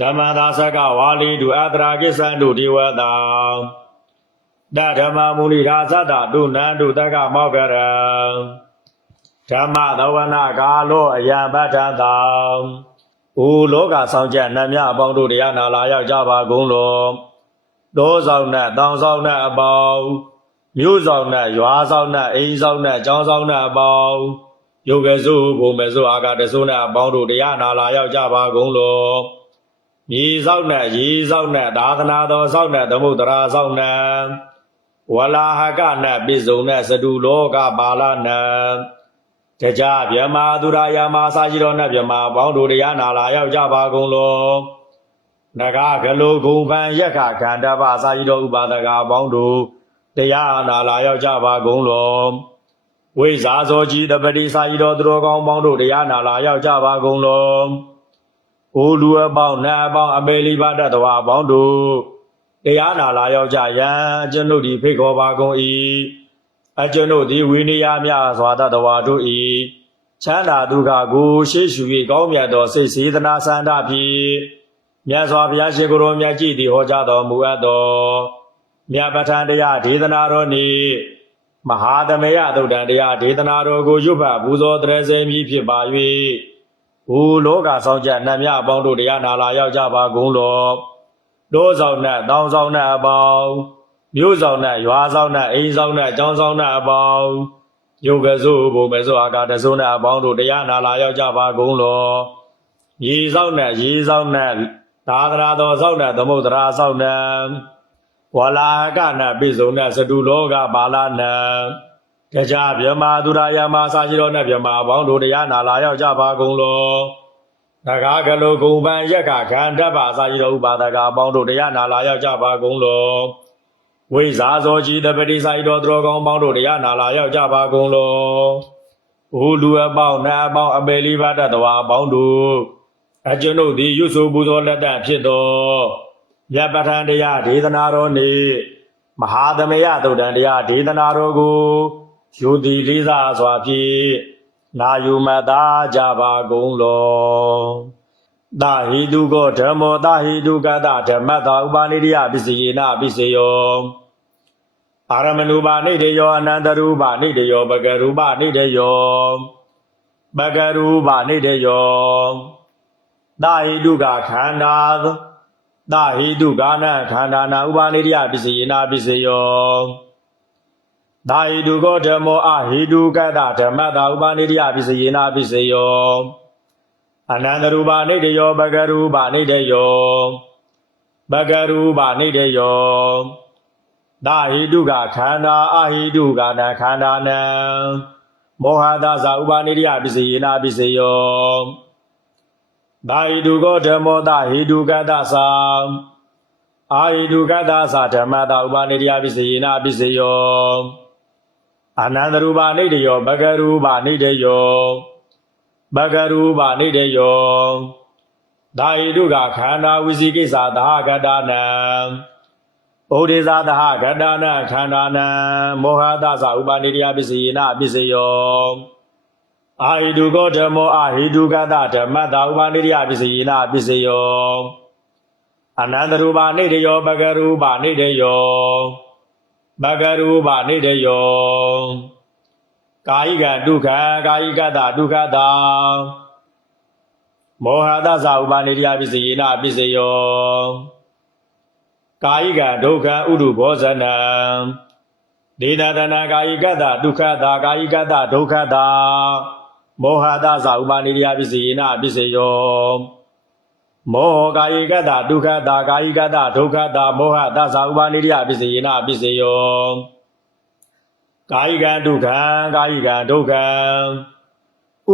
ဓမ္မသာစကဝါလီတုအတရာကိစ္ဆန္တုဒီဝတံတဓမ္မမူလိရာသတ္တတုနန္တုတက္ကမောကရံဓမ္မသဝနာကာလောအယံပဋ္ဌတံဩလောကဆောင်ချက်နတ်မြအပေါင်းတို့တရားနာလာရောက်ကြပါကုန်လောတောဆောင်နဲ့တောင်ဆောင်နဲ့အပေါင်းမြို့ဆောင်နဲ့ရွာဆောင်နဲ့အိမ်ဆောင်နဲ့ကျောင်းဆောင်နဲ့အပေါင်းယုတ်ကဲစုဘုံမဲစုအာဂတစုနဲ့အပေါင်းတို့တရားနာလာရောက်ကြပါကုန်လော မြေဆောက်နဲ့ရေဆောက်နဲ့သာသနာတော်ဆောက်နဲ့သမုဒ္ဒရာဆောက်နဲ့ဝလာဟကနဲ့ပြစ္ဆုံနဲ့စတုလောကပါဠနဲ့တကြဗျမသူရာယာမစာရှိတော်နဲ့ဗျမပေါင်းတို့တရားနာလာရောက်ကြပါကုန်လောနဂဂလုဂုံပံယက္ခခန္ဓပစာရှိတော်ဥပါဒကပေါင်းတို့တရားနာလာရောက်ကြပါကုန်လောဝိဇာဇောကြီးတပတိစာရှိတော်သူတော်ကောင်းပေါင်းတို့တရားနာလာရောက်ကြပါကုန်လော။ အိုလူအပေါင်းနတ်အပေါင်းအပေလိပါတတဝါအပေါင်းတို့တရားနာလာရောက်ကြရန်အကျွန်ုပ်ဒီဖိတ်ခေါ်ပါကုန်၏။အကျွန်ုပ်ဒီဝိနည်းများစွာတတဝါတို့၏ချမ်းသာဒုက္ခကိုရှေ့ရှု၍ကောင်းမြတ်သောစိတ်စေတနာစန္ဒဖြင့်မြတ်စွာဘုရားရှင်ကိုယ်တော်မြတ်ကြီးသည်ဟောကြားတော်မူအပ်သောမြတ်ပဋ္ဌာန်းတရားဒေသနာတော်နှင့်မဟာသမယသုတ်တံတရားဒေသနာတော်ကိုရွတ်ဖတ်ပူဇော်တရစေမည်ဖြစ်ပါ၍။ ဘူလောကဆောင်ကြနတ်မြအပေါင်းတို့တရားနာလာရောက်ကြပါကုန်လော။တောဆောင်နဲ့တောင်ဆောင်နဲ့အပေါင်းမြို့ဆောင်နဲ့ရွာဆောင်နဲ့အိမ်ဆောင်နဲ့ကျောင်းဆောင်နဲ့အပေါင်းယုတ်ကစုဘုံမဲစုအာကာတစုနဲ့အပေါင်းတို့တရားနာလာရောက်ကြပါကုန်လော။ရေဆောင်နဲ့ရေဆောင်နဲ့သာသနာတော်ဆောင်နဲ့သမုဒ္ဒရာဆောင်နဲ့ဝလာကနဲ့ပြည့်စုံတဲ့စတုလောကပါဠနဲ့ တရားဗြဟ္မာသူရာယမစာရှိတော်နဲ့ဗြဟ္မာပေါင်းတို့တရားနာလာရောက်ကြပါကုန်လောနဂါကလုဂုံပံယက္ခခန္ဓပ္ပစာရှိတော်ဥပါဒကအပေါင်းတို့တရားနာလာရောက်ကြပါကုန်လောဝိဇာဇောကြီးတပတိစာရှိတော်သူတော်ကောင်းပေါင်းတို့တရားနာလာရောက်ကြပါကုန်လောဘုလူအပေါင်းနတ်အပေါင်းအပေလိပါတတဝါအပေါင်းတို့အကျွန်ုပ်သည်ရွတ်ဆိုပူဇော်လက်တတ်ဖြစ်သောမြတ်ပဋ္ဌာန်းတရားဒေသနာတော်နှင့်မဟာသမယသုတ်တံတရားဒေသနာတော်ကို ယူသည်လေးစားစွာဖြင့်နာယူမတာကြပါကုန်လောတာဟိတုကောဓမ္မောတာဟိတုကတဓမ္မတာဥပါနိရိယပစ္စယေနပစ္စယောအာရမဏုပါဏိတေယောအနန္တရူပဏိတေယောပကရူပဏိတေယောပကရူပဏိတေယောတာဟိတုကခန္ဓာတာဟိတုကာနခန္ဓာနာဥပါနိရိယပစ္စယေနပစ္စယော သာဟိတုကောဓမ္မောအဟိတုကတဓမ္မတာဥပနိရိယပစ္စယေနာပစ္စယောအနန္တရူပနိတယောဘဂရူပနိတယောဘဂရူပနိတယောသာဟိတုကခန္ဓာအဟိတုကနာခန္ဓာနံမောဟသဇာဥပနိရိယပစ္စယေနာပစ္စယောသာဟိတုကောဓမ္မောသာဟိတုကတသံအာဟိတုကတသဓမ္မတာဥပနိရိယပစ္စယေနာပစ္စယော အာနန္တရူပနိတယောဘဂရူပနိတယောဘဂရူပနိတယောဒါဟိတုကခန္ဓာဝိစီကိစ္စသဟဂတနံဩဒေဇာသဟဂတနံခန္ဓာနံမောဟသသဥပနိတယပစ္စယေနပစ္စယောအာဟိတုကောဓမ္မောအာဟိတုကတဓမ္မတာဥပနိတယပစ္စယေနပစ္စယောအနန္တရူပနိတယောဘဂရူပနိတယော ဘဂရူပနိတယောကာယိကဒုက္ခကာယိကတဒုက္ခတာမောဟတသဥပနိရိယပစ္စယေနပစ္စယောကာယိကဒုက္ခဥဒုဘောဇနံဒေနတနာကာယိကတဒုက္ခတာကာယိကတဒုက္ခတာမောဟတသဥပနိရိယပစ္စယေနပစ္စယော မောဟကာယိကတဒုက္ခတာကာယိကတဒုက္ခတာမောဟသသဥပါနိရိယပစ္စယေနပစ္စယောကာယိကဒုက္ခံကာယိကဒုက္ခံ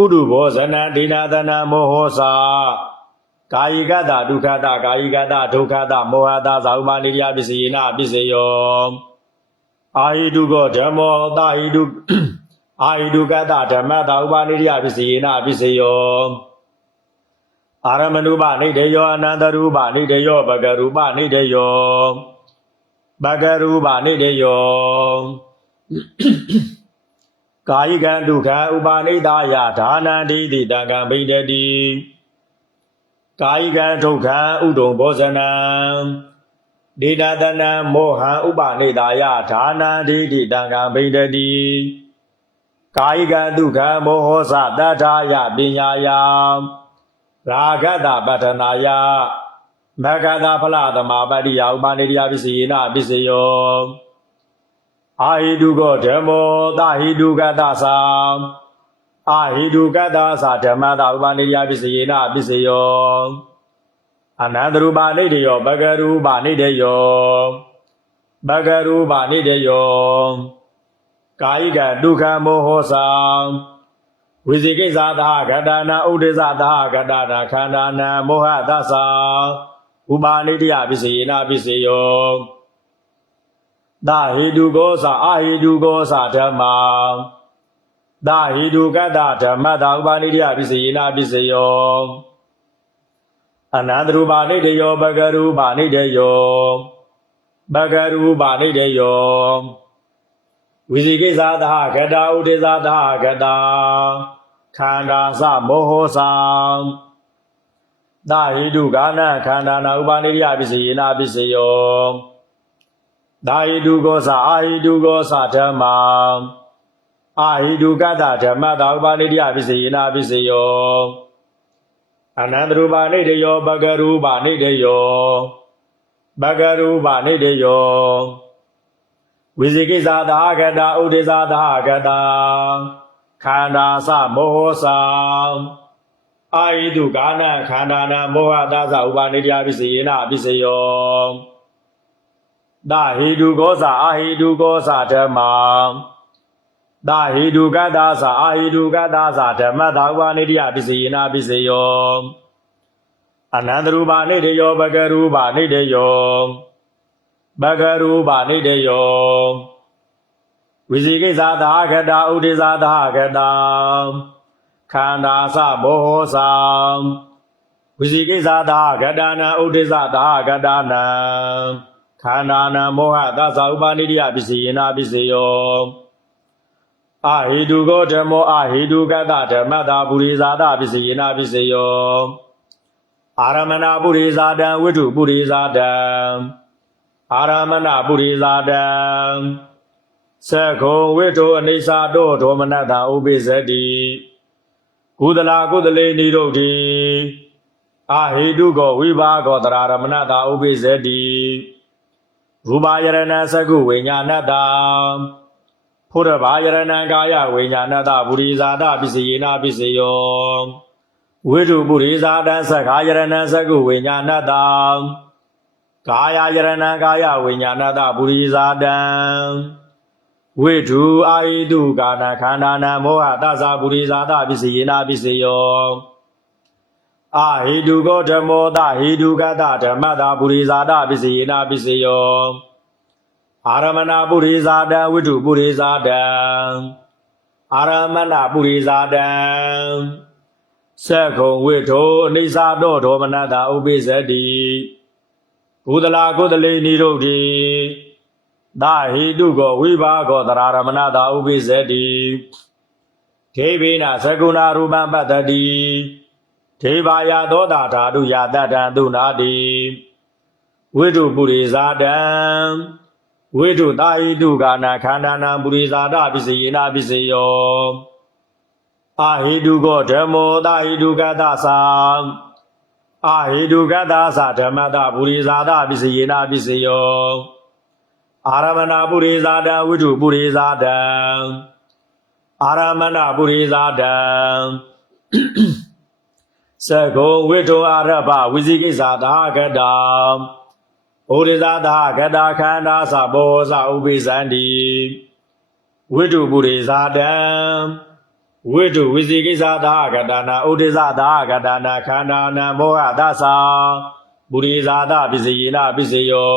ဥဒုဘောဇနဒိနာသနာမောဟောစာကာယိကတဒုက္ခတာကာယိကတဒုက္ခတာမောဟသသဥပါနိရိယပစ္စယေနပစ္စယောအာဟိတုကောဓမ္မောတာဟိတုအာဟိတုကတဓမ္မတာဥပါနိရိယပစ္စယေနပစ္စယော အာရမဏုပနိတေယောအနန္တရူပနိတေယောဘဂရူပနိတေယောဘဂရူပနိတေယောကာယကံဒုက္ခဥပါနိဒာယဒါနံတိတိတံကံဘိတတိကာယကံဒုက္ခံဥဒုံဘောဇနံဒေနာတနံမောဟံဥပနိဒါယဌာနံဒိဋ္ဌိတံကံဗိဒတိကာယကံဒုက္ခမောဟောသတထာယပညာယ ရာဂတပတ္ထနာယမဂ္ဂတဖလသမပတ္တိယဥပနိဒယပစ္စယေနပစ္စယောအာဟိတုကောဓမ္မောသဟိတုကတ္တသံအာဟိတုကတ္တသဓမ္မတဥပနိဒယပစ္စယေနပစ္စယောအနန္တရူပနိတယောဘဂရူပနိတယောဘဂရူပနိတယောကာယကဒုက္ခမောဟောသံ ဝိဇိကိစ္ဆာသဂတနာဥဒိသသဂတနာခန္ဓာနာမောဟသသံဥပါနိတယပစ္စယေနပစ္စယောသာဟိတုကောသအာဟိတုကောသဓမ္မာသာဟိတုကတ္တဓမ္မတာဥပါနိတယပစ္စယေနပစ္စယောအနန္တရူပနိတယောဘဂရူပနိတယောဘဂရူပနိတယော ဝိဇိကိစ္ဆာသဂတဥဒိသသဂတခန္ဓာသမောဟောသံသာဟိတုကာနခန္ဓာနာဥပါနိတယပစ္စယေနပစ္စယောသာဟိတုကောသအာဟိတုကောသဓမ္မာအာဟိတုကတ္တဓမ္မတာဥပါနိတယပစ္စယေနပစ္စယောအနန္တရူပနိတယောဘဂရူပနိတယောဘဂရူပနိတယော ဝိဇိကိစ္ဆာသာဂတဥဒိသသာဂတခန္ဓာသမောဟသံအာဟိတုကာနခန္ဓာနာမောဟသသဥပါနိတယပစ္စယေနပစ္စယောသာဟိတုကောသအာဟိတုကောသဓမ္မာသာဟိတုကတ္တာသအာဟိတုကတ္တာသဓမ္မတာဥပါနိတယပစ္စယေနပစ္စယောအနန္တရူပနိတယောဘဂရူပနိတယော ဘဂရူပနိတယောဝိဇိကိစ္ဆာသာဂတဥဒိသသာဂတခန္ဓာသမောဟသံဝိဇိကိစ္ဆာသာဂတနာဥဒိသသာဂတနာခန္ဓာနာမောဟသသဥပါနိတယပစ္စယေနပစ္စယောအာဟိတုကောဓမ္မောအာဟိတုကတ္တဓမ္မတာပုရိဇာတပစ္စယေနပစ္စယောအာရမဏပုရိဇာတံဝိတုပုရိဇာတံ အာရမဏပုရိဇာတံသက္ခုံဝိတုအနိစ္စတောဒေါမနတဥပိစတိကုသလာကုသလေနိရုဒ္ဓိအာဟိတုကောဝိဘာကောတရာရမဏတာဥပိစတိရူပယရဏသကုဝိညာဏတံဖုရဘာယရဏံကာယဝိညာဏတပုရိဇာတပစ္စယေနပစ္စယောဝိတုပုရိဇာတံသက္ခာယရဏံသကုဝိညာဏတံ ကာယယရဏံကာယဝိညာဏတပုရိဇာတံဝိတုအာဟိတုကာနခန္ဓာနံမောဟတသပုရိဇာတပစ္စယေနပစ္စယောအာဟိတုကောဓမ္မောတဟိတုကတဓမ္မတာပုရိဇာတပစ္စယေနပစ္စယောအာရမဏပုရိဇာတံဝိတုပုရိဇာတံအာရမဏပုရိဇာတံသက္ခုံဝိထောအနိစ္စတောဒေါမနတာဥပိစတိ ကုသလာကုသလေနိရုဒ္ဓိသာဟိတုကောဝိဘာကောတရာရမဏတာဥပိစတိခေဘိနာသကုဏရူပံပတ္တတိဒေဘာယသောတာဓာတုယတတ္တံသူနာတိဝိတုပုရိဇာတံဝိတုတာဟိတုကာနာခန္ဓာနာပုရိဇာတပစ္စယေနပစ္စယောအာဟိတုကောဓမ္မောတာဟိတုကတ္တသံ အာဟိတုကတ္တသဓမ္မတပုရိဇာတပစ္စယေနပစ္စယောအာရမဏပုရိဇာတဝိတုပုရိဇာတအာရမဏပုရိဇာတသကုံဝိတောအာရဘဝိဇိကိစ္ဆာတာဂတံဩရိဇာတာဂတခန္ဓာသဘောဇဥပိသန္တိဝိတုပုရိဇာတံ ဝိတုဝိဇိကိစ္ဆာတာဂတနာဩရိဇာတာဂတနာခန္ဓာနာမောဟသသပုရိဇာတပစ္စယေနပစ္စယော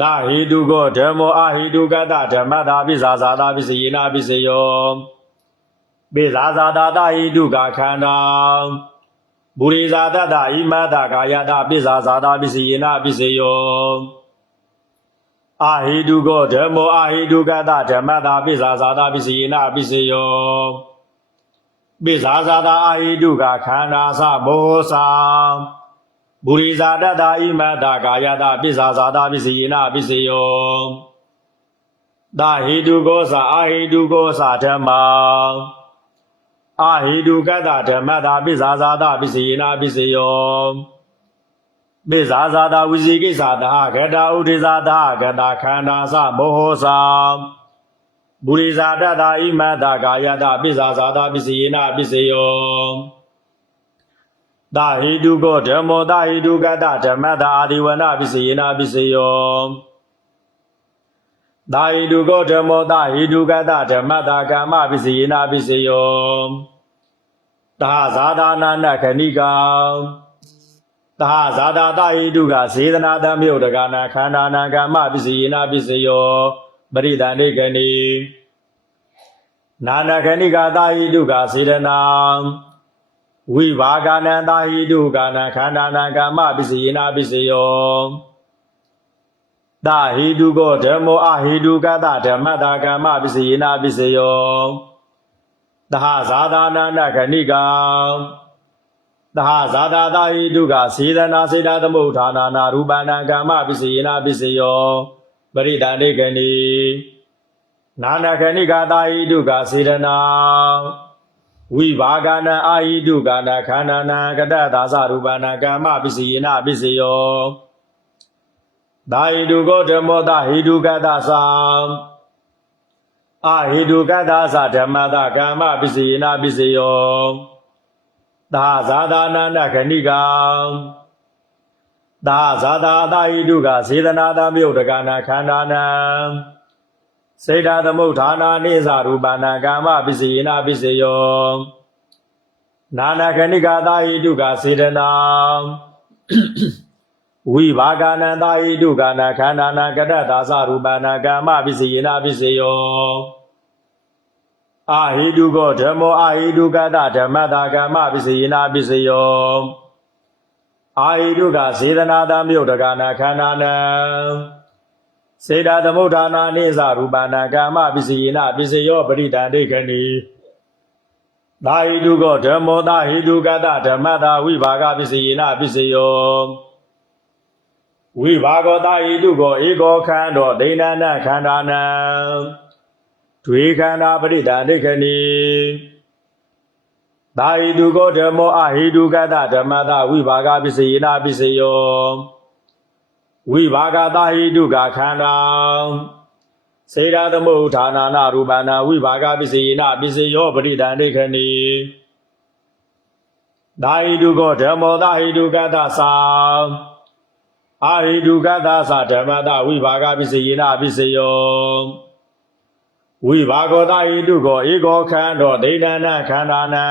တာဟိတုကောဓမ္မောအာဟိတုကတဓမ္မတာပစ္ဆာသာတာပစ္စယေနပစ္စယောပိဇာဇာတာတဟိတုကခန္ဓာဘူရိဇာတတဣမတကာယတပိဇာဇာတာပစ္စယေနပစ္စယော အာဟိတုကောဓမ္မောအာဟိတုကတဓမ္မတာပိဇာဇာတာပစ္စယေနပစ္စယောပိဇာဇာတာအာဟိတုကခန္ဓာသဘောစာပုရိဇာတတဣမတကာယတပိဇာဇာတာပိစီယနာပိစီယောတာဟိတုကောသာအာဟိတုကောသာဓမ္မာအာဟိတုကတဓမ္မတာပိဇာဇာတာပိစီယနာပိစီယော ပိဇာဇာတာဝိဇိကိစ္ဆာတာဂတာဥဒိဇာတာဂတာခန္ဓာသမောဟစာပုရိဇာတတဣမတကာယတပိဇာဇာတာပိစီယနာပိစီယောတာဟိတုကောဓမ္မောတာဟိတုကတဓမ္မတာအာဒီဝနာပိစီယနာပိစီယောတာဟိတုကောဓမ္မောတာဟိတုကတဓမ္မတာကာမပိစီယနာပိစီယောတာဇာတာနာနခဏိကံ တာဇာတာတာဟိတုကစေဒနာတမြုတ်တကနာခန္ဓာနာကာမပိစီယနာပိစီယောပရိဒန္တိကဏီနာနခဏိကတာဟိတုကစေဒနာဝိဘာကနံတာဟိတုကနာခန္ဓာနာကာမပိစီယနာပိစီယောတာဟိတုကောဓမ္မောအဟိတုကတဓမ္မတာကာမပိစီယနာပိစီယောတဟဇာတာနာနခဏိကံ တဟဇာတာတာဟိတုကစေဒနာစေတသမုဋ္ဌာနာနာရူပနာကာမပိစီယနာပိစီယောပရိဒန္တိကဏီနာနခဏိကတာဟိတုကစေဒနာဝိဘာကနံအာဟိတုကနာခန္ဓာနာကတသာသရူပနာကာမပိစီယနာပိစီယောဒါဟိတုကောဓမ္မောတဟိတုကတသံအာဟိတုကတသဓမ္မတကာမပိစီယနာပိစီယော သာဇာတာနာနခဏိကံသာဇာတာတာဟိတုကစေတနာတမြုတ်တကနာခန္ဓာနံစေတသမုဋ္ဌာနာနိသရူပနာကာမပိစီယနာပိစီယောနာနာခဏိကတာဟိတုကစေတနာဝိဘာကနံတာဟိတုကနာခန္ဓာနာကတသာသရူပနာကာမပိစီယနာပိစီယော အာဟိတုကောဓမ္မောအာဟိတုကတဓမ္မတာကာမပိစီယနာပိစီယောအာဟိတုကစေတနာတမြုတ်တကနာခန္ဓာနံစေတာသမုဋ္ဌာနာနိသရူပနာကာမပိစီယနာပိစီယောပရိဒန္တိခဏီသာဟိတုကောဓမ္မောသာဟိတုကတဓမ္မတာဝိဘာဂပိစီယနာပိစီယောဝိဘာဂောသာဟိတုကောဧကောခန္တောဒိဏနခန္ဓာနံ ဒွေခန္ဓာပရိဒန္တိခဏီသာဟိတုကောဓမ္မောအဟိတုကတဓမ္မတာဝိဘာဂပိစီယနာပိစီယောဝိဘာဂတာဟိတုကခန္ဓာစေရာသမုဋ္ဌာနာနာရူပနာဝိဘာဂပိစီယနာပိစီယောပရိဒန္တိခဏီသာဟိတုကောဓမ္မောသာဟိတုကတသံအာဟိတုကတသဓမ္မတာဝိဘာဂပိစီယနာပိစီယော ဝိဘာဂောတာဟိတုကောဧကောခန္တောဒိဋ္ဌနခန္ဓာနံ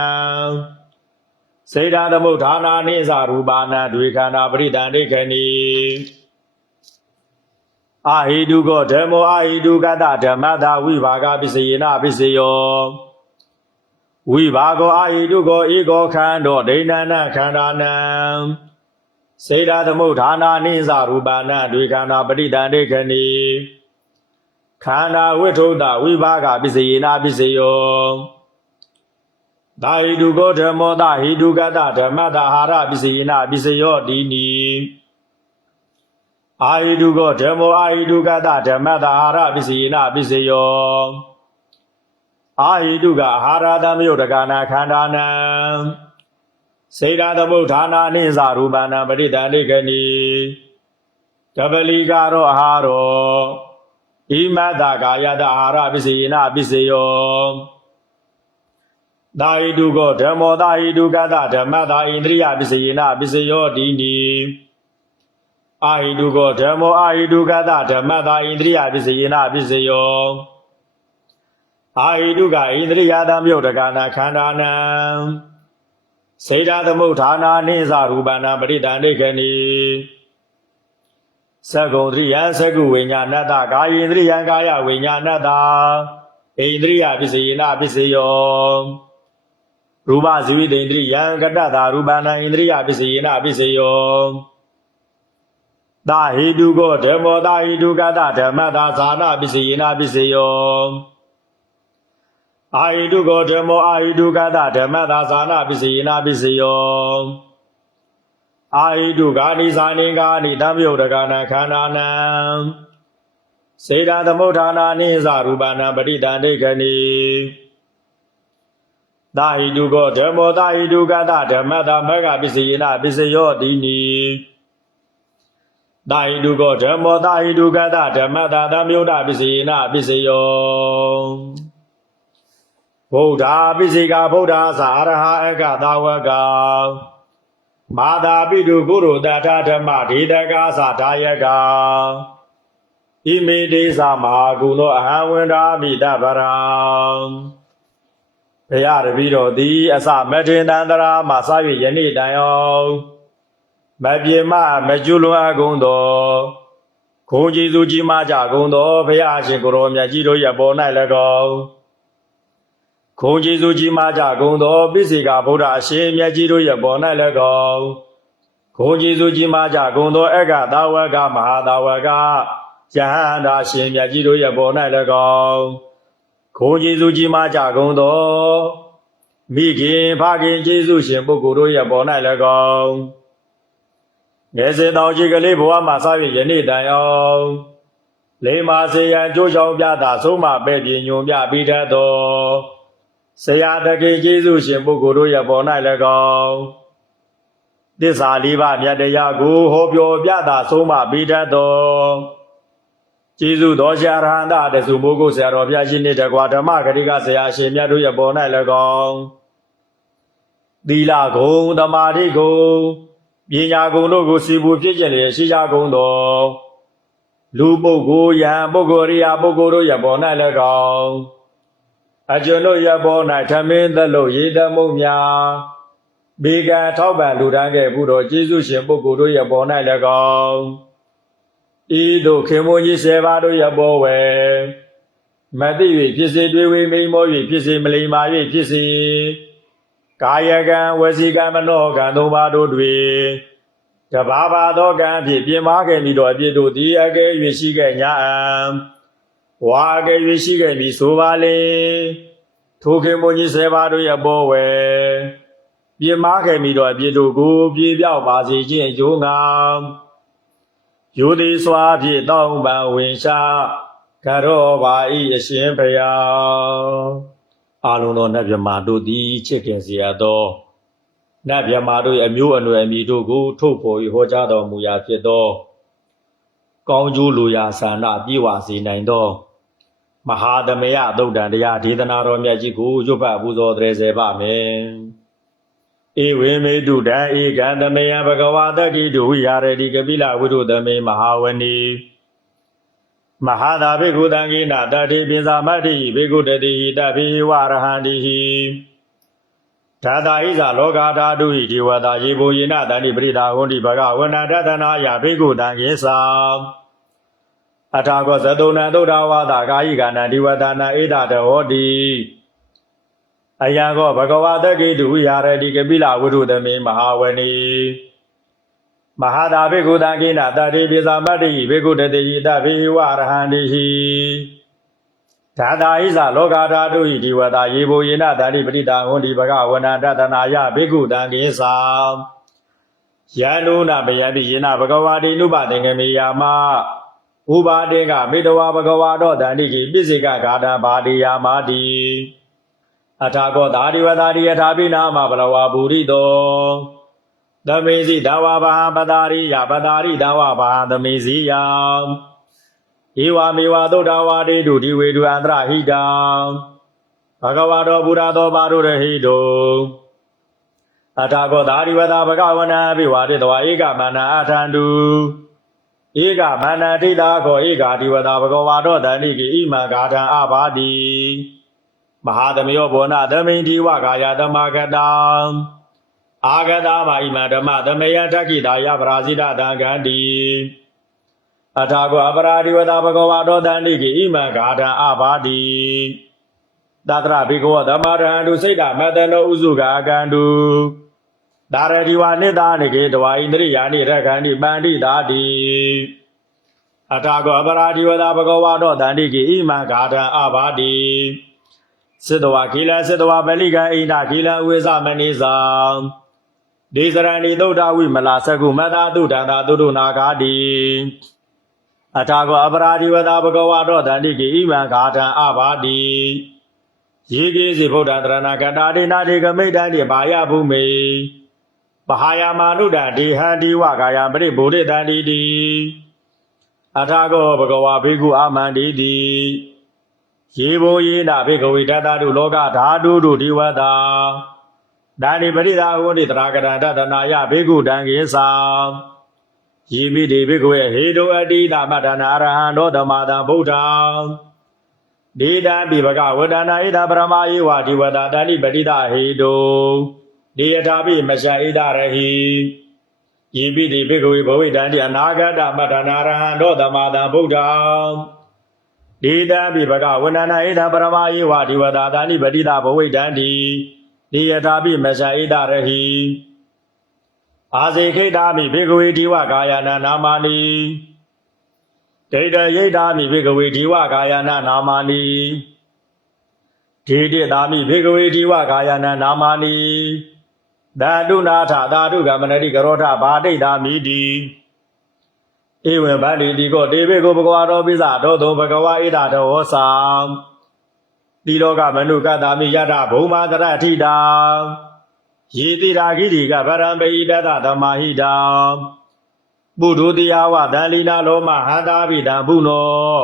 စေတာသမုဋ္ဌာနာနိသရူပါဏဒွေခန္ဓာပရိဒန္တိခဏီအာဟိတုကောဓမ္မောအာဟိတုကတဓမ္မတာဝိဘာဂပိစယေနပိစယောဝိဘာဂောအာဟိတုကောဧကောခန္တောဒိဋ္ဌနခန္ဓာနံစေတာသမုဋ္ဌာနာနိသရူပါဏဒွေခန္ဓာပရိဒန္တိခဏီ ခန္ဓာဝိထုဒ္ဓဝိဘာဂပစ္စယေနာပစ္စယောသာဟိတုကောဓမ္မောသာဟိတုကတဓမ္မတာဟာရပစ္စယေနာပစ္စယောဒီနီအာဟိတုကောဓမ္မောအာဟိတုကတဓမ္မတာဟာရပစ္စယေနာပစ္စယောအာဟိတုကအာဟာရသမယုတ်တကနာခန္ဓာနံစေတသမုဋ္ဌာနာနိသရူပနာပရိဒန္တိကဏီတပလီကာရောအာဟာရော ဣမတကာယတအာဟာရပစ္စယေနပစ္စယောသာဟိတုကောဓမ္မောသာဟိတုကတဓမ္မတာဣန္ဒြိယပစ္စယေနပစ္စယောတိနိအာဟိတုကောဓမ္မောအာဟိတုကတဓမ္မတာဣန္ဒြိယပစ္စယေနပစ္စယောအာဟိတုကဣန္ဒြိယသမြုတ်တကနာခန္ဓာနံစေတသမုဋ္ဌာနာနိသရူပနာပရိဒန္တိခဏီ သကုံတရိယသကုဝိညာဏတကာယေန္ဒြိယံကာယဝိညာဏတဣန္ဒြိယပစ္စယေနပစ္စယောရူပဇဝိတေန္ဒြိယံကတ္တသာရူပနာဣန္ဒြိယပစ္စယေနပစ္စယောတာဟိတုကောဓမ္မောတာဟိတုကတဓမ္မတာဇာနာပစ္စယေနပစ္စယောအာဟိတုကောဓမ္မောအာဟိတုကတဓမ္မသာသာနာပစ္စယေနာပစ္စယော အာဟိတုဂာနိဇာနိဂာနိတံပြုတ်တကနာခန္ဓာနံစေတသမုဋ္ဌာနာနိသရူပနာပရိတန္တိကနိသာဟိတုကောဓမ္မောသာဟိတုကတဓမ္မသာမဂ္ဂပစ္စယေနာပစ္စယောတိနိသာဟိတုကောဓမ္မောသာဟိတုကတဓမ္မသာသမြုဒ္ဓပစ္စယေနာပစ္စယောဗုဒ္ဓပိစိကဗုဒ္ဓသာအရဟအကသာဝက မာတာပိတုကုရုတထဓမ္မဒေတကာသာဒါယကဣမိတေသမဟာကုဏောအဟံဝန္တာမိတဗရံဘုရားတပည့်တော်သည်အစမထေတန္တရာမှစ၍ယနေ့တိုင်အောင်မပြေမမကျွလွန်အကုန်သောခုံကြည်သူကြီးမားကြကုန်သောဘုရားရှင်ကိုရောမြတ်ကြီးတို့ရဲ့ပေါ်၌၎င်း ခုံကျေးဇူးကြီးမားကြကုန်သောပိစိကဗုဒ္ဓအရှင်မြတ်ကြီးတို့ရဲ့ပေါ်၌လည်းကောင်းခုံကျေးဇူးကြီးမားကြကုန်သောအက္ခသာဝကမဟာသာဝကယဟန္တာရှင်မြတ်ကြီးတို့ရဲ့ပေါ်၌လည်းကောင်းခုံကျေးဇူးကြီးမားကြကုန်သောမိခင်ဖခင်ကျေးဇူးရှင်ပုဂ္ဂိုလ်တို့ရဲ့ပေါ်၌လည်းကောင်းငယ်စဉ်တော်ကြီးကလေးဘဝမှာစ၍ယနေ့တိုင်အောင်လေမာစေယံကြိုးချောင်းပြတာဆုံးမပဲ့ပြညွန်ပြပြီးတတ်သော ဆရာတကေကျေးဇူးရှင်ပုဂ္ဂိုလ်တို့ရဲ့ပေါ်၌လည်းကောင်းသစ္စာလေးပါးမြတ်တရားကိုဟောပြောပြတာဆုံးမပြီးတတ်သောကျေးဇူးတော်ဆရာရဟန္တာတဆုမိုးကိုဆရာတော်ဘုရားရှင်နှင့်တကွာဓမ္မဂရိကဆရာရှင်မြတ်တို့ရဲ့ပေါ်၌လည်းကောင်းသီလဂုံသမာဓိဂုံပညာဂုံတို့ကိုစီပူဖြစ်ခြင်းလျက်ရှိကြကုန်သောလူပုဂ္ဂိုလ်ယံပုဂ္ဂိုလ်ရိယာပုဂ္ဂိုလ်တို့ရပေါ်၌လည်းကောင်း အကျွန်ုပ်ရပေါ်၌ထမင်းသက်လို့ရေတမုတ်များဘေကံထောက်ပံလူတန်းခဲ့ဘူးတော်ကျေးဇူးရှင်ပုဂ္ဂိုလ်တို့ရပေါ်၌လည်းကောင်းဤသို့ခင်မွန်ကြီးဆယ်ပါးတို့ရပေါ်ဝယ်မသိ၍ဖြစ်စေတွေးဝေမိန်မော၍ဖြစ်စေမလိမ္မာ၍ဖြစ်စေကာယကံဝစီကံမနောကံသုံးပါးတို့တွင်တဘာဘာသောကံဖြင့်ပြင်မာခဲ့မိတော်အပြစ်တို့သည်အကဲ၍ရှိခဲ့ညာအံ ဝါကရွေးရှိခဲ့ပြီဆိုပါလေထိုခင်မွန်ကြီးဆယ်ပါးတို့ရဲ့ဘောဝယ်ပြင်းမာခဲ့မိတော့အပြစ်တို့ကို ပြေပြောက်ပါစေခြင်းအကျိုးငါယူသည်စွာဖြင့်တောင်းပန်ဝင်ရှာကရောပါဤအရှင်ဖရာအာလုံးသောနတ်မြမာတို့သည်ချစ်ခင်စရာသောနတ်မြမာတို့၏အမျိုးအနွယ်အမည်တို့ကို ထုတ်ဖော်၍ဟောကြားတော်မူရာဖြစ်သော ကောင်းကျိုးလိုရာဆန္ဒပြေဝစေနိုင်သော မဟာသမယသုတ်တံတရားဒေသနာတော်မြတ်ကြီးကိုရွတ်ဖတ်ပူဇော်တရေစေပါမယ်။ဧဝေမေတုတံဧကံသမယဘဂဝါတကိတုဝိဟာရတိကပိလဝိရုသမေမဟာဝနီမဟာသာဘေကုတံကိနာတတိပိစာမတ္တိဘေကုတတိဟိတပိဝရဟန္တိဟိဒါတာဣဇာလောကဓာတုဟိဒီဝတာယေဘူယေနတန္တိပရိဒါဟွန်တိဘဂဝန္တတနာယဘေကုတံကိသာ အထာကောသတုဏံသုဒ္ဓဝါဒကာယိကနံဒီဝတနာဣဒတဟောတိအယံကောဘဂဝတကိတုဝိဟာရတိကပိလဝုဒုသမေမဟာဝနီမဟာတာဘေကုတံကိနတတိပိသမတ္တိဘေကုတတိဟိတဘေဝရဟန္တိဟိဒါတာဣဇလောကဓာတုဟိဒီဝတာယေဘူယေနတန္တိပရိတာဟွန်ဒီဘဂဝန္တတနာယဘေကုတံကိသာယန္တုနာမယံတိယေနဘဂဝါတိနုပသင်္ကမေယာမ ဥပါတေကမေတဝါဘဂဝါတော့တန္တိကိပိစိကဂါထာဘာတိယာမတိအထာကောသာရိဝတာရိယထာပိနာမဘလဝါဘူရိတောသမေစီဒဝါဘာပတာရိယပတာရိဒဝါဘာသမေစီယံဧဝမေဝသုဒ္ဓဝါဒေတုဒီဝေတုအန္တရဟိတံဘဂဝါတော်ဘုရားတော်ပါတို့ရဟိတုအထာကောသာရိဝတာဘဂဝနာဘိဝါဒေတဝါဧကမန္နာအထန္တု ဧကမန္နာဒိတာခောဧကာဒီဝတာဘဂဝါတော်တန္တိကိဣမံဂါထံအဘာတိမဟာသမယောဘောနသမိန်ဒီဝကာယသမဂတံအာဂတမဣမံဓမ္မသမယထက္ခိတာယပရာဇိတတံကန္တိအထာကောအပရာဒီဝတာဘဂဝါတောတန္တိကိဣမံဂါထံအဘာတိတတရဘိကဝသမရဟံတုစိတ်တမတနောဥစုကာကန္တု ဒါရဒီဝနိတာနိကေတဝါဣန္ဒရိယာနိရခန္တိပန္တိတာတိအထာကောအပရာဒီဝတာဘဂဝါတောတန္တိကိဣမံဂါထံအဘာတိစေတဝါကိလစေတဝါပလိကအိန္ဒကိလဝိသမနိဇံဒေသရဏိသုဒ္ဓဝိမလာသကုမတတုဒန္တာတုတုနာဂာတိအထာကောအပရာဒီဝတာဘဂဝါတော်တန္တိကိဣမံဂါထံအဘာတိယေကိစီဗုဒ္ဓတရဏကတာတိနာတိကမိတ်တံတိဘာယភူမေ ပဟာယမာနုဒံဒေဟံဒီဝကာယံပရိဗုဒိတံတိတိအထာကောဘဂဝါဘေကုအာမန္တိတိယေဘိုယေနာဘေကဝေတတတုလောကဓာတုတုဒီဝတာဒါနိပရိဒါဟောတိတရာကရဏတနာယဘေကုတံကိသံယေမိတိဘိကဝေဟေတောအတိသမတနာအရဟံသောဓမ္မာတံဗုဒ္ဓံဒေတံပိဘဂဝတနာဣဒပရမယေဝဒီဝတာတဏိပတိတဟေတော ဒေယထာပိမရှဣဒရဟိယေမိတိဘိကဝေဘဝိတံတိအနာဂတမတနာအရဟံသောဓမ္မာတံဗုဒ္ဓံဒေတံပိဘဂဝတနာဣဒပရမယေဝဒီဝတာတဏိပတိတဘဝိတံတိဒေယထာပိမရှဣဒရဟိအာဇေခိတာမိဘေကဝေဒီဝကာယနာနာမာနိဒိဋ္ဌယိတာမိဘေကဝေဒီဝကာယနာနာမာနိဒေတိတာမိဘေကဝေဒီဝကာယနာနာမာနိ ဓာတုနာထသာတုကမနတိကရောထဘာဒိဋ္ဌာမိတိဧဝံဗန္တိတိကောတေဘေကိုဘဂဝါတော်ပိစတော်သောဘဂဝါဣဒတော်ဟောသံတိလောကမနုကတာမိယတဘုံမာတရထိတာယေတိရာဂိတိကဗရံပိတတသမာဟိတံပုဒုတရားဝတန်လီနာလောမဟန္တာပိတံဘုနော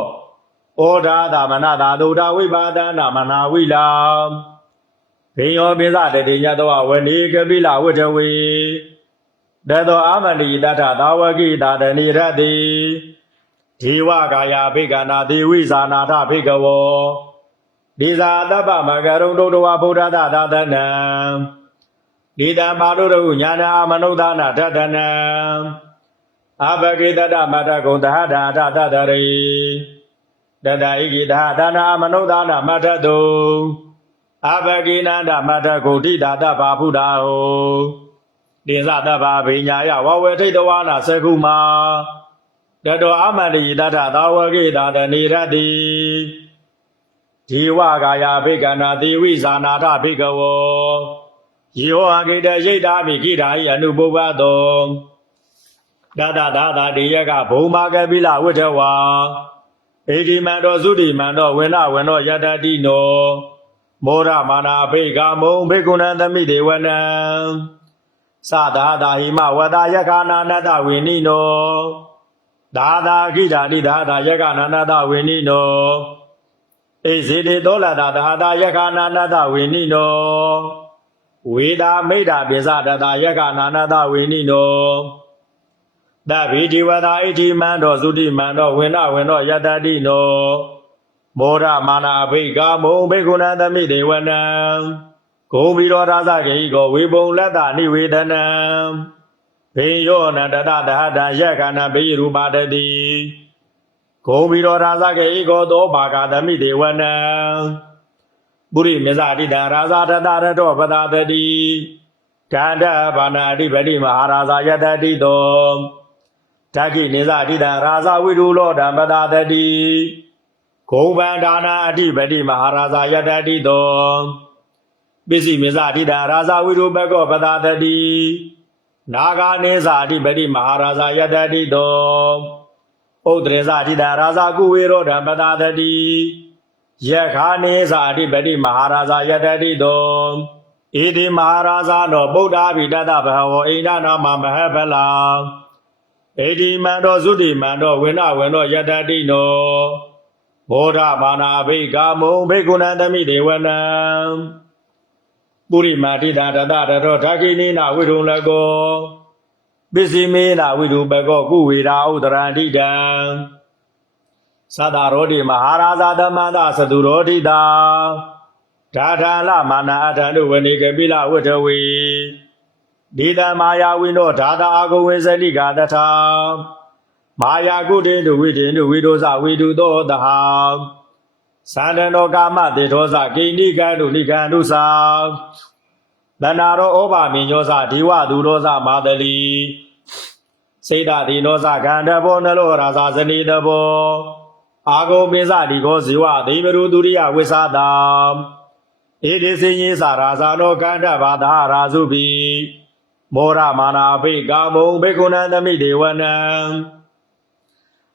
ဩဒါသမနတာဒုဒဝိပါဒနာမနာဝိလံ ဘေယောပိသတတိညတဝဝဏီကပိလဝတ္ထဝေတသောအာမန္တိတထသာဝကိတာတဏိရတိဒေဝကာယဘိကနာဒေဝိဇာနာထဘိကဝောဒီဇာတပ္ပမကရုံဒုတဝဗုဒ္ဓသာသတနံဒီတံပါရုရဟုညာနာမနုဿာနာတတနံအဘဂေတတမတကုံတဟတာတတတရိတတဣဂိတဟဒါနာမနုဿာနာမတတု အဘဂေနန္ဒမတကုတိတာတဘာဖုတာဟောဒေသတဘာဘိညာယဝဝေထိတဝါနာသကုမာတတောအမန္တိတထသာဝဂေတာတနိရတိဒီဝကာယဘိကနာတိဝိဇာနာထဘိကဝောယေဟောအဂိတရိတ်တာမိကိတာဤအနုပုပ္ပတောတတသာသာတေယကဘုံမာကပိလဝိထဝါဧဒီမန္တောသုတိမန္တောဝေနဝေနောယတတိနော မောရမာနာဘိကမုံဘေကုဏံသမိဒေဝနံသသာသာဟိမဝတယခာနာနတဝိနိနောသာသာခိတာတိသာသာယခာနာနတဝိနိနောဣဇေတိသောလတာသာသာယခာနာနတဝိနိနောဝေဒာမိဒ္ဓပိစတတယကနာနာတဝိနိနောတဗိဒီဝတာဣတိမန္တောသုတိမန္တောဝေနဝေနောယတတိနော မောရမာနာဘိကာမုံဘေကုဏသမိဒေဝနံဂုံဘီရောရာဇဂေဟိကောဝေပုံလတ္တနိဝေဒနံဘေယောနတတတဟတယက္ခဏဘေရူပါတတိဂုံဘီရောရာဇဂေဟိကောသောဘာဂသမိဒေဝနံပုရိမေဇာတိတာရာဇာတတရတောပတာတတိကန္တဘာနာအဓိပတိမဟာရာဇာယတတိတောဓာကိနေဇာတိတာရာဇာဝိရုလောဓမ္ပတာတတိ ဂုံဗန္ဒာနာအဓိပတိမဟာရာဇာယတတိတောပစ္စည်းမေဇာတိတာရာဇာဝိရုပကောပတာတတိနာဂာနေဇာအဓိပတိမဟာရာဇာယတတိတောဥဒရေဇာတိတာရာဇာကုဝေရောဓမ္ပတာတတိယခာနေသာအဓိပတိမဟာရာဇာယတတိတောဣတိမဟာရာဇာနောဗုဒ္ဓဘိတတဘဟဝအိန္ဒနာမမဟဗလာဣတိမန္တောသုတိမန္တောဝေနဝေနောယတတိနော ဘောဓဘာနာဘိကာမုံဘိက္ခုဏံသမိဒေဝနံပုရိမာတိတာတတရတောဓာကိနိနာဝိရုံလကောပစ္စည်းမေနာဝိရုပကောကုဝေရာဥဒရန္တိတံသတ္တရောတိမဟာရာဇာသမန္တသတုရောတိတာဒါထာလမာနာအထံတို့ဝနေကပိလဝတ္ထဝေဒီတမာယာဝိနောဓာတာအာဂဝေဇလိကာတထာ မာယာကုတေတုဝိတေတုဝိဒုဇဝိတုသောတဟသန္တနောကာမတေထောဇကိဏိကံတုနိကံတုသာတဏ္ဍာရောဩဘာမိညောဇဒီဝသူရောဇမာတလီစေတတိနောဇကန္တဘောနလောရာဇာဇနီတဘောအာဂုံပိစတိကောဇေဝဒေမရုဒုရိယဝိသတာဧဒီစင်ကြီးစာရာဇာနောကန္တဘာသာရာစုပိမောရမာနာပိကာမုံဘေကုဏံသမိဒေဝနံ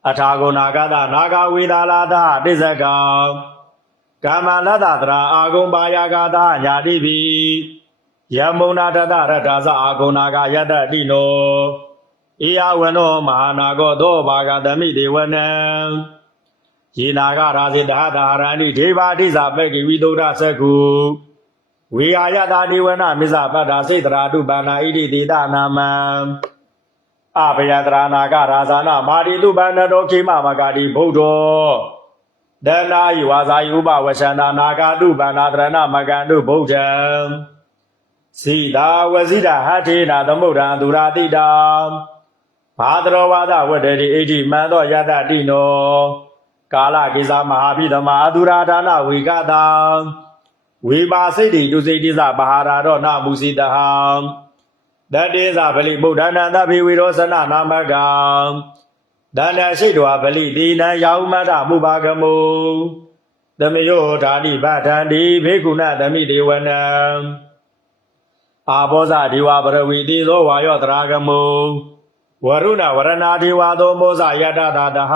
အထာဂုဏဂတနာဂဝေဒာလာသတိဇကံကာမလတ္တတရာအာဂုံပါယာဂတာညာတိပိယမုံနာတတရတသအာဂုဏကယတတိနောဧယဝနောမဟာနာကောသောဘာဂသမိဒေဝနံယေနာဂရာဇိတဟတာရဏိဒေဝတိဇပက္ခိဝိသုဒ္ဓသက္ခုဝေအာယတာဒေဝနာမစ္ဆပတ္တာစေတရာတုပန္နာဣတိတေတနာမံ အဘယတရာနာကရာဇာနာမာတိတုပန္နတောခေမမဂာတိဗုဒ္ဓောဒနာယဝါဇာယုပဝရှန္တာနာဂာတုပန္နာတရဏမကန္တုဗုဒ္ဓံစီတာဝစီတာဟထေနာသမုဒ္ဒံသူရာတိတာဘာဒရောဝါဒဝတ္တေတိဣတိမန္တောယတတိနောကာလကိစ္စမဟာပိသမအတုရာဒါနဝေကတာဝေပါစိတ်တိတုစိတ်တိသဘာဟာရတော့နမုစီတဟံ တတေသဗလိဗုဒ္ဓနာတပိဝေရောစနနာမကံဒန္တရှိတောဗလိတိနံယာဥမတမုပါကမုသမယောဓာတိဗဒန္တိဘေကုဏသမိဒေဝနံအာဘောဇဒေဝပရဝီတိသောဝါယောတရာကမုဝရုဏဝရဏဒေဝသောမောဇယတတာတဟ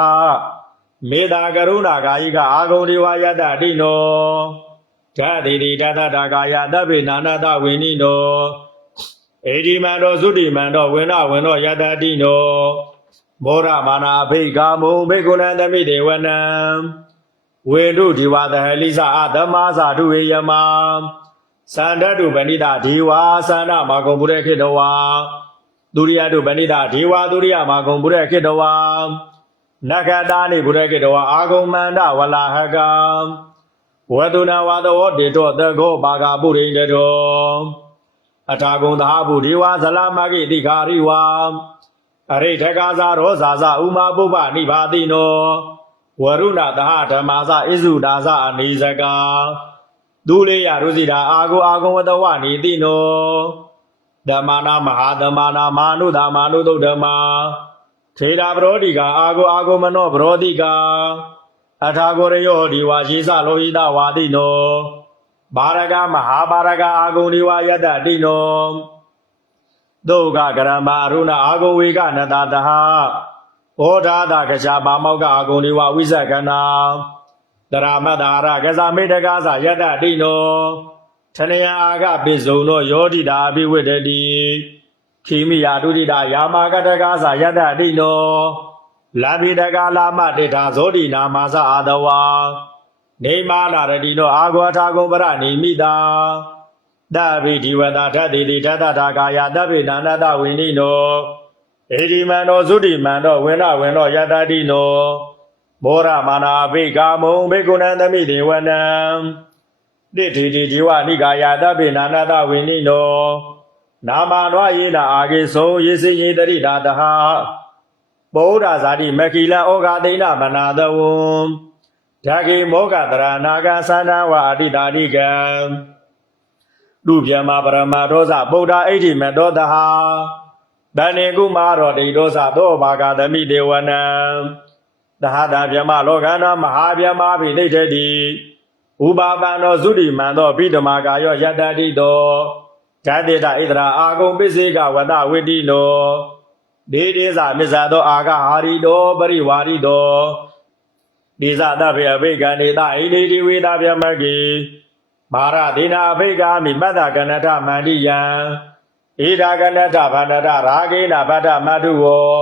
မေတ္တာကရုဏာကာယိကအာဂုံဒီဝါယတတိနောဓာတိတိတတတာကာယတဗ္ဗေနာနာတဝိနိနော အေဒီမန္တောသုတိမန္တောဝိနဝိနောယတတိနောမောရမာနာဖိကာမုံဘေကုဏံသမိဒေဝနံဝေတုဒီဝသဟလိသအသမသာတုဝေယမသန္တတုပဏိတဒီဝါသန္နမာကုံပုရေခေတဝါဒုရိယတုပဏိတဒီဝါဒုရိယမာကုံပုရေခေတဝါနဂတာနိဘုရကေတောအာဂုံမန္တဝလာဟကံဝတုနာဝတောတေတောသကောဘာဂပုရိန္တတော အထာဂုံသာဘုဒီဝါဇလမဂိတိခာရိဝါအရိထကာဇာရောဇာဇဥမာပုပ္ပနိဘာတိနောဝရုဏသဟဓမ္မာဇဣစုဒါဇအနိဇကဒုလေယရုစီတာအာဂုအာဂုံဝတဝနိတိနောဓမ္မာနာမဟာဓမ္မာနာမာနုဓမ္မာနုသုဒ္ဓမ္မာထေတာပရောတိကအာဂောအာဂောမနောပရောတိကအထာဂောရယောဒီဝါရှိစလောဟိတဝါတိနော ဘာရကမဟာဘာရကအာဂုံဒီဝါယတတိနောဒုက္ခကရမအရုဏအာဂုံဝေကနတတဟဩဒါသကချာပါမောက္ကအာဂုံဒီဝါဝိဇကနာတရမတ္တရကဇာမေတကသယတတိနောထနယအာဂပိဇုံသောယောတိတာအပိဝိတ္တတိခိမိယာဒုတိတာယာမကတကာသယတ္တတိနောလာဘိတကာလာမတေတာဇောတိနာမာသအာတဝါ နေမာနာရတိနောအာဂဝထာကုံပရနိမိတာတဗိဒီဝတာထတိတိတတတာကာယတဗိနာနတဝိနိနောဧဒီမန္တောသုတိမန္တောဝိနဝိနောယတတိနောမောရမာနာဘိကာမုံဘေကုဏံသမိဒေဝနံတိတိတိဒီဝနိကာယတဗိနာနတဝိနိနောနာမနွားယေနာအာကေသောယေစယေတရိတာတဟဗုဒ္ဓဇာတိမခိလဩဃာသိဏမနာတဝံ ဓာကေမောဂတရနာဂသန္တဝအတိတာတိကံလူပြမပရမဒောဇဗုဒ္ဓအိဋ္ဌိမတောတဟတဏေကုမာရောဒိဒောဇသောဘာဂသမိဒေဝနံတဟတာပြမလောကနာမဟာပြမဘိသိတ္တိဥပါပန္နောသုတိမံသောပိဓမာကာယောယတ္တတိတောဓာတေတဣဒရာအာဂုံပိစေကဝတဝိတိနောဒေဒေသမစ္ဆာသောအာဂဟာရီတောပရိဝါရီတော ဒီဇတဖေအဘိကဏေတဣတိတိဝေတဗျမကေမာရဒေနာအဘိကာမိမတ္တကဏထမန္တိယံဧဒါကဏထဗန္တရရာဂေနဗတ္တမတုဝော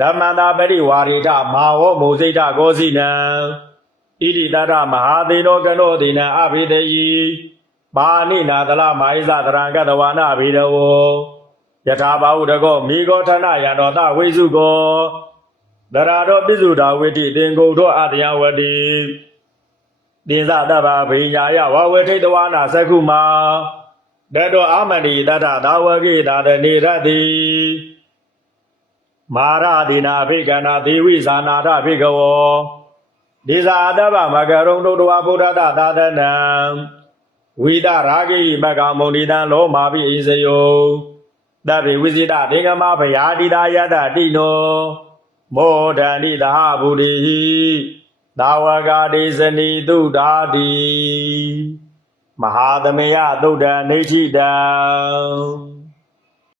ဓမ္မန္တာပရိဝါရိတမာဝောမုစိတကောစီနံဣတိတရမဟာသေနောကနောသေနံအဘိတယီပါဏိနာသလမာဣဇတရံကတဝနာဘိဒဝောယထာဘာဟုတကောမိဂောဌနယံတော်တဝိစုကော တရာတော်ပိစုတာဝိတိတင်ကုန်တော်အတယဝတိတင်္စတဗ္ဗဗိညာယဝဝေထိတဝနာသက္ခုမာတတောအာမဏိတတသာဝကိတာတနေရတိမာရတိနာဘိကနာဒေဝိဇာနာထဘိကဝောဒီဇာတဗ္ဗမကရုံတုတဝဗုဒ္ဓတသာသနံဝိဒရာဂိမကမုန်ဒီတံလောမာပိဣဇယောတဗ္ဗေဝိဇိတဒေငမဗယာတိတာယတတိနော မောဒန္တိသဟဗုဒိဟိသာဝကာဒေဇနီတုဓာတိမဟာသမေယသုတ်တံနေချိတံ